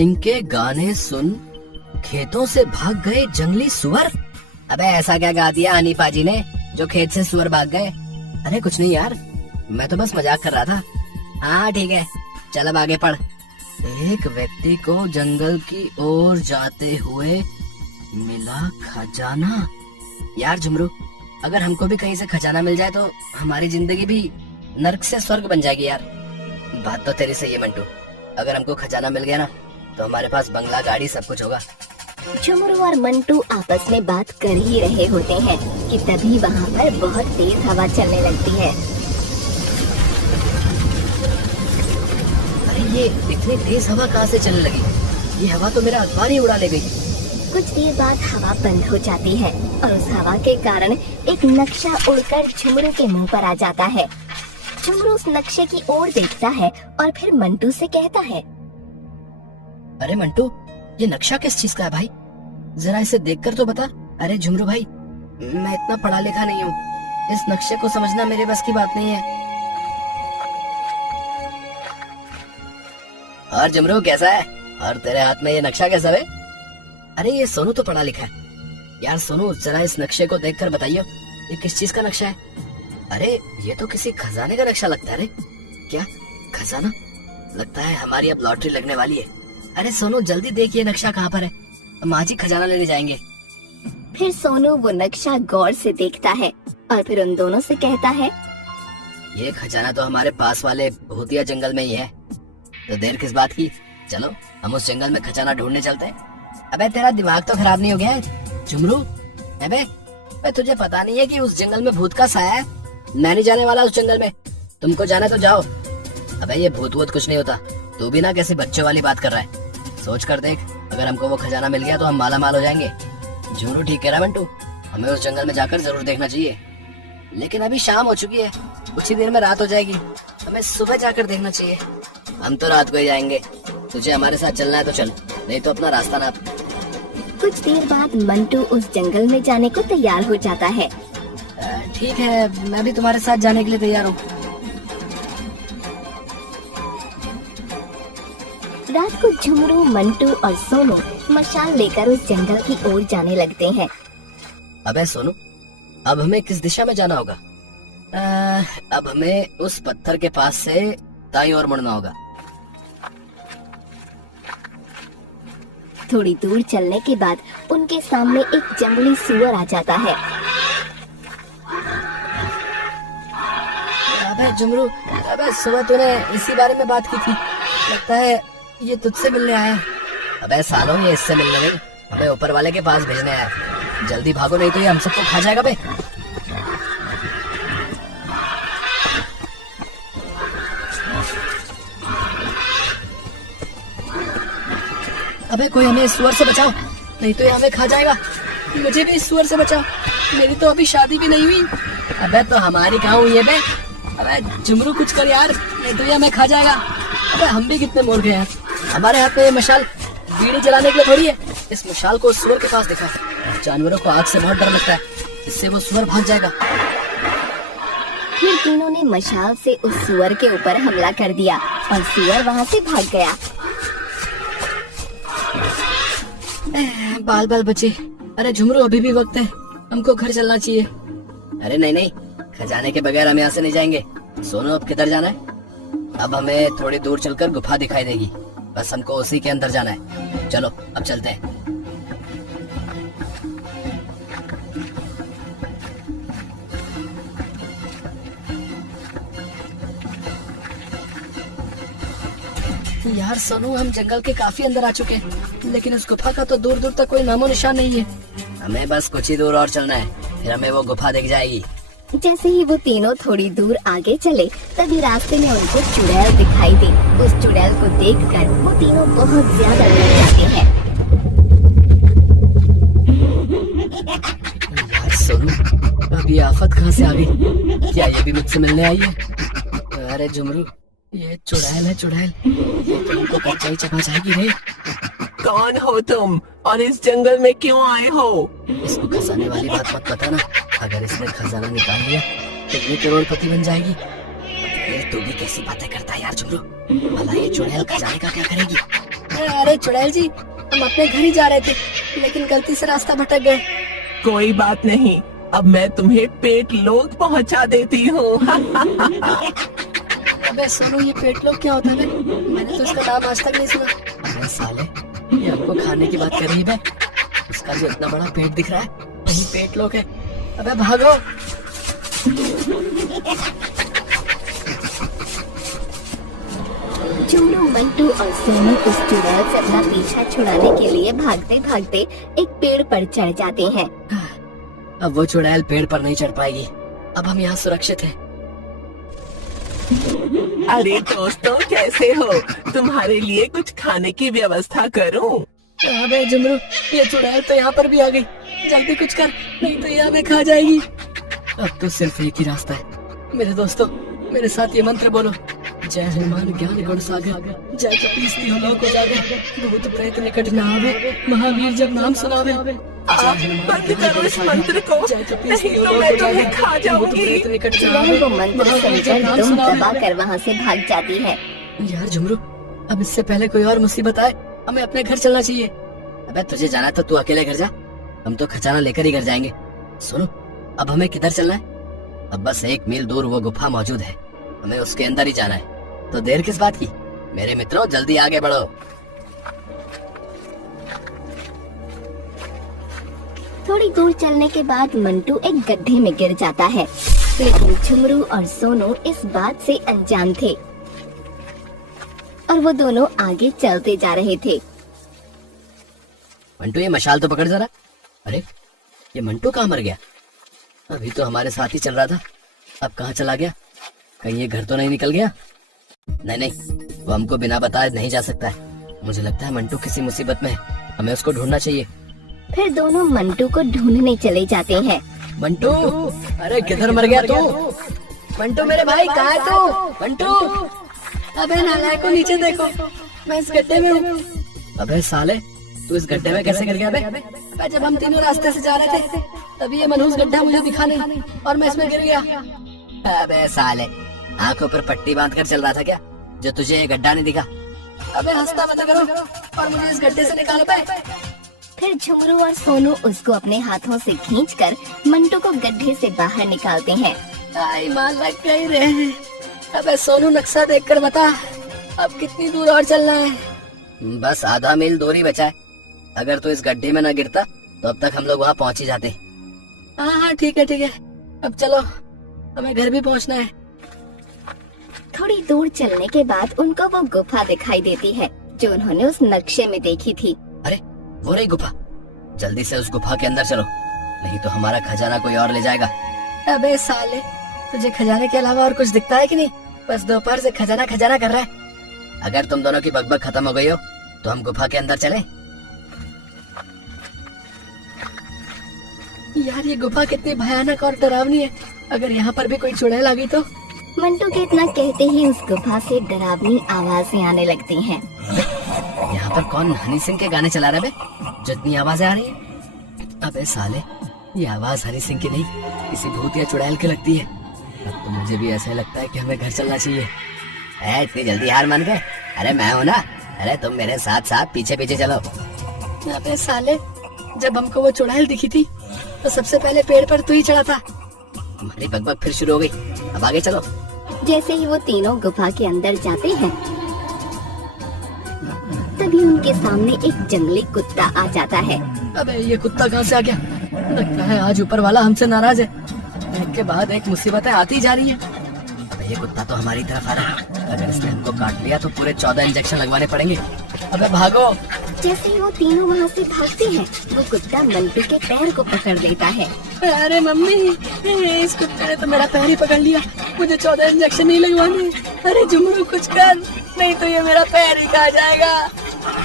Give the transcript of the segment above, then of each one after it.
सिंह के गाने सुन खेतों से भाग गए जंगली सुअर। अबे ऐसा क्या गा दिया हनीफा जी ने जो खेत से सुअर भाग गए? अरे कुछ नहीं यार, मैं तो बस मजाक कर रहा था। हाँ ठीक है, चल अब आगे पढ़। एक व्यक्ति को जंगल की ओर जाते हुए मिला खजाना। यार झुमरू, अगर हमको भी कहीं से खजाना मिल जाए तो हमारी जिंदगी भी नर्क से स्वर्ग बन जाएगी यार। बात तो तेरी सही है मंटू, अगर हमको खजाना मिल गया ना तो हमारे पास बंगला, गाड़ी, सब कुछ होगा। झुमरू और मंटू आपस में बात कर ही रहे होते हैं कि तभी वहाँ पर बहुत तेज हवा चलने लगती है। अरे ये इतनी तेज हवा कहाँ से चलने लगी? ये हवा तो मेरा अखबार ही उड़ा ले गई। कुछ देर बाद हवा बंद हो जाती है और उस हवा के कारण एक नक्शा उड़कर झुमरू के मुंह पर आ जाता है। झुमरू उस नक्शे की ओर देखता है और फिर मंटू से कहता है, अरे मंटू, ये नक्शा किस चीज का है भाई? जरा इसे देखकर तो बता। अरे झुमरू भाई, मैं इतना पढ़ा लिखा नहीं हूँ, इस नक्शे को समझना मेरे बस की बात नहीं है। और झुमरू कैसा है? और तेरे हाथ में ये नक्शा कैसा है? अरे ये सोनू तो पढ़ा लिखा है। यार सोनू, जरा इस नक्शे को देखकर बताइए, ये किस चीज का नक्शा है? अरे ये तो किसी खजाने का नक्शा लगता है। रे क्या खजाना? लगता है हमारी अब लॉटरी लगने वाली है। अरे सोनू जल्दी देखिए नक्शा कहाँ पर है, हम आज ही खजाना लेने जाएंगे। फिर सोनू वो नक्शा गौर से देखता है और फिर उन दोनों से कहता है, ये खजाना तो हमारे पास वाले भूतिया जंगल में ही है, तो देर किस बात की, चलो हम उस जंगल में खजाना ढूंढने चलते हैं। अबे तेरा दिमाग तो खराब नहीं हो गया है झुमरू? अबे तुझे पता नहीं है कि उस जंगल में भूत का साया है? मैं नहीं जाने वाला उस जंगल में, तुमको जाना तो जाओ। अबे ये भूत वूत कुछ नहीं होता, तू भी ना कैसे बच्चों वाली बात कर रहा है। सोच कर देख, अगर हमको वो खजाना मिल गया तो हम माला माल हो जाएंगे। झुमरू ठीक कह रहा मंटू, हमें उस जंगल में जाकर जरूर देखना चाहिए। लेकिन अभी शाम हो चुकी है, कुछ ही देर में रात हो जाएगी, हमें सुबह जाकर देखना चाहिए। हम तो रात को ही जाएंगे, तुझे हमारे साथ चलना है तो चल, नहीं तो अपना रास्ता नाप। कुछ देर बाद मंटू उस जंगल में जाने को तैयार हो जाता है। ठीक है, मैं भी तुम्हारे साथ जाने के लिए तैयार हूँ। रात को झुमरू, मंटू और सोनू मशाल लेकर उस जंगल की ओर जाने लगते हैं। अबे सोनू, अब हमें किस दिशा में जाना होगा? अब हमें उस पत्थर के पास से दाईं ओर मुड़ना होगा। थोड़ी दूर चलने के बाद उनके सामने एक जंगली सुअर आ जाता है। अबे झुमरू, अबे सुबह तूने इसी बारे में बात की थी, लगता है ये तुझसे मिलने आया। अबे सालों, ये इससे मिलने नहीं, अबे ऊपर वाले के पास भेजने आया। जल्दी भागो नहीं तो ये हम सबको खा जाएगा बे। अबे कोई हमें इस सुअर से बचाओ, नहीं तो ये हमें खा जाएगा। मुझे भी इस सुअर से बचाओ, मेरी तो अभी शादी भी नहीं हुई। अबे तो हमारी कहाँ हुई है बे? अबे झुमरू कुछ कर यार, नहीं तो ये हमें खा जाएगा। अबे हम भी कितने मूर्ख हैं यार, हमारे हाथ में ये मशाल बीड़ी जलाने के लिए थोड़ी है। इस मशाल को उस सुअर के पास दिखा, जानवरों को आग से बहुत डर लगता है, इससे वो सुअर भाग जाएगा। फिर तीनों ने मशाल से उस सुअर के ऊपर हमला कर दिया और सुअर वहाँ से भाग गया। बाल बाल बचे। अरे झुमरू, अभी भी वक्त है, हमको घर चलना चाहिए। अरे नहीं नहीं, खजाने के बगैर हम यहाँ से नहीं जाएंगे। सोनू, अब किधर जाना है? अब हमें थोड़ी दूर चलकर गुफा दिखाई देगी, बस हमको उसी के अंदर जाना है। चलो अब चलते हैं। यार सोनू, हम जंगल के काफी अंदर आ चुके हैं, लेकिन उस गुफा का तो दूर दूर तक कोई नामो निशान नहीं है। हमें बस कुछ ही दूर और चलना है, फिर हमें वो गुफा दिख जाएगी। जैसे ही वो तीनों थोड़ी दूर आगे चले, तभी रास्ते में उनको चुड़ैल दिखाई दी। उस चुड़ैल को देखकर वो तीनों बहुत ज्यादा डर जाते हैं। यार सोनू, अब ये आफत कहाँ से आ गई? क्या ये भी मुझसे मिलने आई है? अरे झुमरू, ये चुड़ैल है, चुड़ैल, ये तो हमको कच्चा ही चबा जाएगी रे। कौन हो तुम और इस जंगल में क्यों आए हो? इसको खजाने वाली बात मत पता ना, अगर इसने खजाना निकाल लिया तो ये करोड़पति बन जाएगी। ये तू भी कैसी बातें करता है यार झुमरू, भला ये चुड़ैल खजाने का क्या करेगी? अरे चुड़ैल जी, हम अपने घर ही जा रहे थे, लेकिन गलती से रास्ता भटक गए। कोई बात नहीं, अब मैं तुम्हें पेट लोग पहुंचा देती हूँ। अबे सोनू, ये पेट लोग क्या होता है? मैंने तो इसका नाम आज तक नहीं सुना। अबे साले, ये हमको खाने की बात कर रही है। उसका जो इतना बड़ा पेट दिख रहा है, वही पेट लोग है। अबे भागो। झुमरू, मंटू और सोनू उस चुड़ैल से अपना पीछा छुड़ाने के लिए भागते भागते एक पेड़ पर चढ़ जाते हैं। अब वो चुड़ैल पेड़ पर नहीं चढ़ पाएगी। अब हम यहाँ सुरक्षित हैं। अरे दोस्तों, कैसे हो? तुम्हारे लिए कुछ खाने की व्यवस्था करूं? अबे झुमरू, ये चुड़ैल तो यहाँ पर भी आ गई। जल्दी कुछ कर, नहीं तो ये हमें खा जाएगी। अब तो सिर्फ एक ही रास्ता है। मेरे दोस्तों, मेरे साथ ये मंत्र बोलो। जय हनुमान ज्ञान गुण सागर, जय कपीस तिहुँ लोक उजागर, भूत प्रेत निकट न आवे, महावीर जब नाम सुनावे। बंद करो इस मंत्र को, नहीं तो मैं तुम्हें खा जाऊंगी। चुड़ैल वो मंत्र सुनकर दुम दबा कर वहाँ से भाग जाती है। यार झुमरू, अब इससे पहले कोई और मुसीबत आए, हमें अपने घर चलना चाहिए। अबे तुझे जाना है तो तू अकेले घर जा, हम तो खजाना लेकर ही घर जाएंगे। सुनो, अब हमें किधर चलना है? अब बस 1 मील दूर वो गुफा मौजूद है, हमें उसके अंदर ही जाना है। तो देर किस बात की? मेरे मित्रों, जल्दी आगे बढ़ो। थोड़ी दूर चलने के बाद मंटू एक गड्ढे में गिर जाता है, लेकिन झुमरू और सोनू इस बात से अनजान थे और वो दोनों आगे चलते जा रहे थे। मंटू, ये मशाल तो पकड़ जरा। अरे, ये मंटू कहाँ मर गया? अभी तो हमारे साथ ही चल रहा था, अब कहाँ चला गया? कहीं ये घर तो नहीं निकल गया? नहीं नहीं, वो हमको बिना बताए नहीं जा सकता है। मुझे लगता है मंटू किसी मुसीबत में है, हमें उसको ढूंढना चाहिए। फिर दोनों मंटू को ढूंढने चले जाते हैं। मंटू, अरे किधर मर गया तू? मंटू मेरे भाई, कहाँ है तू? मंटू, अबे नालायक को नीचे देखो, मैं इस गड्ढे में हूँ। अबे साले, तू इस गड्ढे में कैसे गिर गया बे? अबे जब हम तीनों रास्ते से जा रहे थे, तभी ये मनहूस गड्ढा मुझे दिखा नहीं और मैं इसमें गिर गया। अबे साले, आंखों पर पट्टी बांध कर चल रहा था क्या, जो तुझे ये गड्ढा नहीं दिखा? अबे हंसता मत करो और मुझे इस गड्ढे से निकालो बे। फिर झुमरू और सोनू उसको अपने हाथों से खींचकर मंटू को गड्ढे से बाहर निकालते हैं। आई मां, लग गई रे। अबे सोनू, नक्शा देखकर बता, अब कितनी दूर और चलना है? बस आधा मील दूर ही बचा है। अगर तू इस गड्ढे में न गिरता तो अब तक हम लोग वहाँ पहुँच ही जाते। हाँ ठीक है ठीक है, अब चलो, हमें घर भी पहुँचना है। थोड़ी दूर चलने के बाद उनको वो गुफा दिखाई देती है जो उन्होंने उस नक्शे में देखी थी। अरे वो रही गुफा, जल्दी से उस गुफा के अंदर चलो, नहीं तो हमारा खजाना कोई और ले जाएगा। अबे साले, तुझे खजाने के अलावा और कुछ दिखता है कि नहीं? बस दोपहर से खजाना खजाना कर रहा है। अगर तुम दोनों की बकबक खत्म हो गई हो तो हम गुफा के अंदर चलें। यार ये गुफा कितनी भयानक और डरावनी है, अगर यहाँ पर भी कोई चुड़ैल आ गई तो? मंटू के इतना कहते ही उस गुफा से डरावनी आवाजें आने लगती हैं। यहाँ पर कौन हनी सिंह के गाने चला रहा है बे, जो इतनी आवाजें आ रही है? अबे साले, ये आवाज हनी सिंह की नहीं, किसी भूत या चुड़ैल की लगती है। अब तो मुझे भी ऐसा लगता है कि हमें घर चलना चाहिए। इतनी जल्दी हार मान गए? अरे मैं हूँ ना, अरे तुम मेरे साथ साथ पीछे पीछे चलो। अबे साले, जब हमको वो चुड़ैल दिखी थी तो सबसे पहले पेड़ पर तू ही चढ़ा था। हमारी बकबक फिर शुरू हो गई, अब आगे चलो। जैसे ही वो तीनों गुफा के अंदर जाते हैं, तभी उनके सामने एक जंगली कुत्ता आ जाता है। अबे ये कुत्ता कहाँ से आ गया? लगता है आज ऊपर वाला हमसे नाराज है। एक के बाद एक मुसीबतें आती जा रही है। अबे ये कुत्ता तो हमारी तरफ आ रहा है, अगर इसने हमको काट लिया तो पूरे 14 इंजेक्शन लगवाने पड़ेंगे। अबे भागो। जैसे ही वो तीनों वहाँ से भागते हैं, वो कुत्ता मंटू के पैर को पकड़ लेता है। अरे मम्मी, इस कुत्ते ने तो मेरा पैर ही पकड़ लिया, मुझे 14 इंजेक्शन नहीं लगवाने। अरे झुमरू कुछ कर, नहीं तो ये मेरा पैर ही खा जाएगा।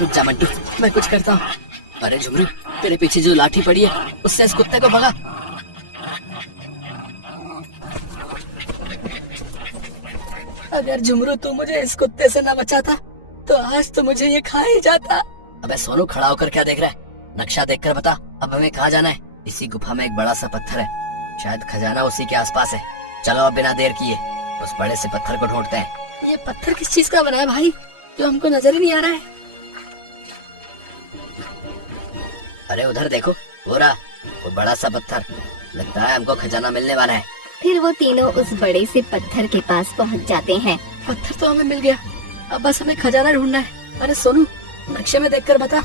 रुक जा मंटू, मैं कुछ करता हूँ। अरे झुमरू, तेरे पीछे जो लाठी पड़ी है उससे इस कुत्ते को भगा। अगर झुमरू तू मुझे इस कुत्ते से न बचाता तो आज तो मुझे ये खा ही जाता। अबे सोनू, खड़ा होकर क्या देख रहा है? नक्शा देखकर बता, अब हमें कहाँ जाना है? इसी गुफा में एक बड़ा सा पत्थर है, शायद खजाना उसी के आसपास है। चलो अब बिना देर किए उस बड़े से पत्थर को ढूंढते हैं। ये पत्थर किस चीज का बना है भाई, जो हमको नजर ही नहीं आ रहा है? अरे उधर देखो, वो रहा वो बड़ा सा पत्थर। लगता है हमको खजाना मिलने वाला है। फिर वो तीनों उस बड़े से पत्थर के पास पहुंच जाते हैं। पत्थर तो हमें मिल गया, अब बस हमें खजाना ढूंढना है। अरे सोनू, नक्शे में देखकर बता,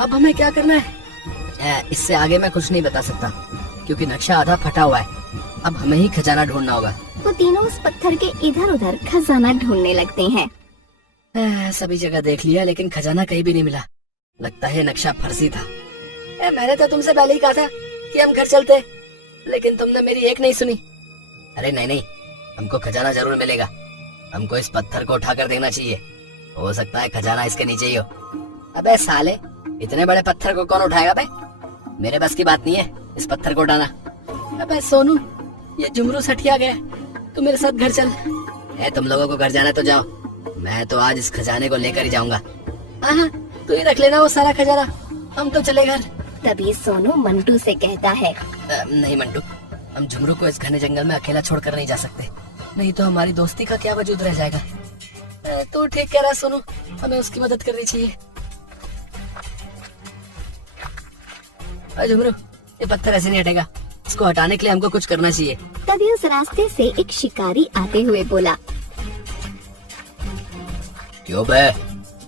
अब हमें क्या करना है? इससे आगे मैं कुछ नहीं बता सकता, क्योंकि नक्शा आधा फटा हुआ है। अब हमें ही खजाना ढूंढना होगा। वो तीनों उस पत्थर के इधर उधर खजाना ढूंढने लगते हैं। सभी जगह देख लिया, लेकिन खजाना कहीं भी नहीं मिला। लगता है नक्शा फर्जी था। मैंने तो तुमसे पहले ही कहा था कि हम घर चलते, लेकिन तुमने मेरी एक नहीं सुनी। अरे नहीं, हमको खजाना जरूर मिलेगा। हमको इस पत्थर को उठाकर देखना चाहिए, हो सकता है खजाना इसके नीचे ही हो। अबे साले, इतने बड़े पत्थर को कौन उठाएगा बे? मेरे बस की बात नहीं है इस पत्थर को उठाना। अबे सोनू, ये झुमरू सठिया गया, तू मेरे साथ घर चल। तुम लोगों को घर जाना तो जाओ, मैं तो आज इस खजाने को लेकर ही जाऊंगा। हाँ, तू ही रख लेना वो सारा खजाना, हम तो चले घर। तभी सोनू मंटू से कहता है, नहीं मंटू, हम झुमरू को इस घने जंगल में अकेला छोड़कर नहीं जा सकते, नहीं तो हमारी दोस्ती का क्या वजूद रह जाएगा। तू ठीक कह रहा है सोनू, हमें उसकी मदद करनी चाहिए। झुमरू, ये पत्थर ऐसे नहीं हटेगा, इसको हटाने के लिए हमको कुछ करना चाहिए। तभी उस रास्ते से एक शिकारी आते हुए बोला, क्यों बे,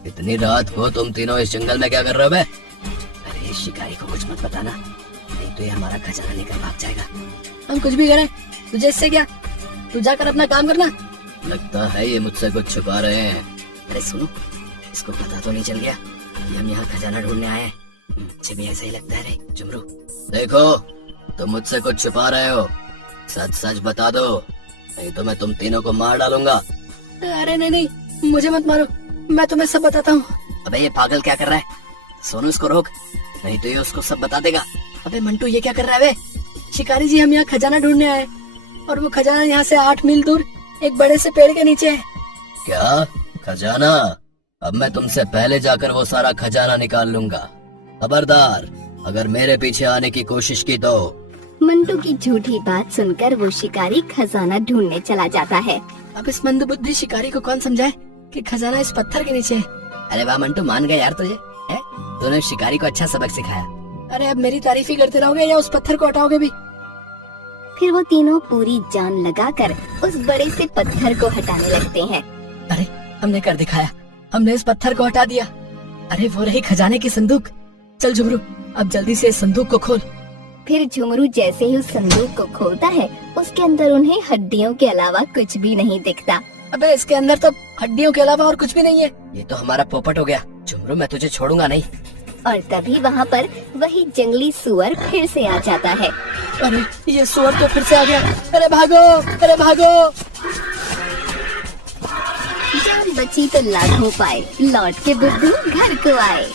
इतनी रात को तुम तीनों इस जंगल में क्या कर रहे हो बे? अरे इस शिकारी को कुछ मत बताना, नहीं तो ये हमारा खजाना लेकर भाग जाएगा। हम कुछ भी करें, तुझे इससे क्या? तू जाकर अपना काम करना। लगता है ये मुझसे कुछ छुपा रहे हैं। अरे सुनो, इसको पता तो नहीं चल गया कि हम यहाँ खजाना ढूंढने आए हैं? मुझे भी ऐसा ही लगता है रे झुमरू। देखो, तुम मुझसे कुछ छुपा रहे हो, सच सच बता दो, नहीं तो मैं तुम तीनों को मार डालूंगा। अरे नहीं, मुझे मत मारो, मैं तुम्हें सब बताता हूँ। अबे ये पागल क्या कर रहा है? सोनू इसको रोक, नहीं तो ये उसको सब बता देगा। अबे मंटू, ये क्या कर रहा है बे? शिकारी जी, हम यहाँ खजाना ढूंढने आए, और वो खजाना यहाँ से 8 मील दूर एक बड़े से पेड़ के नीचे है। क्या खजाना? अब मैं तुमसे पहले जाकर वो सारा खजाना निकाल लूंगा। खबरदार, अगर मेरे पीछे आने की कोशिश की तो। मंटू की झूठी बात सुनकर वो शिकारी खजाना ढूंढने चला जाता है। अब इस मंदबुद्धि शिकारी को कौन समझाए कि खजाना इस पत्थर के नीचे है? अरे वाह मंटू, मान गए यार तुझे, है? तूने शिकारी को अच्छा सबक सिखाया। अरे अब मेरी तारीफ ही करते रहोगे या उस पत्थर को हटाओगे भी? फिर वो तीनों पूरी जान लगाकर उस बड़े से पत्थर को हटाने लगते हैं। अरे हमने कर दिखाया, हमने इस पत्थर को हटा दिया। अरे वो रही खजाने की संदूक। चल झुमरू, अब जल्दी से इस संदूक को खोल। फिर झुमरू जैसे ही उस संदूक को खोलता है, उसके अंदर उन्हें हड्डियों के अलावा कुछ भी नहीं दिखता। अबे इसके अंदर तो हड्डियों के अलावा और कुछ भी नहीं है। ये तो हमारा पोपट हो गया। झुमरू, मैं तुझे छोड़ूंगा नहीं। और तभी वहाँ पर वही जंगली सुअर फिर से आ जाता है। अरे ये सुअर तो फिर से आ गया। अरे भागो, अरे भागो। जान बची तो लाखों पाए, लौट के बुद्धू घर को आए।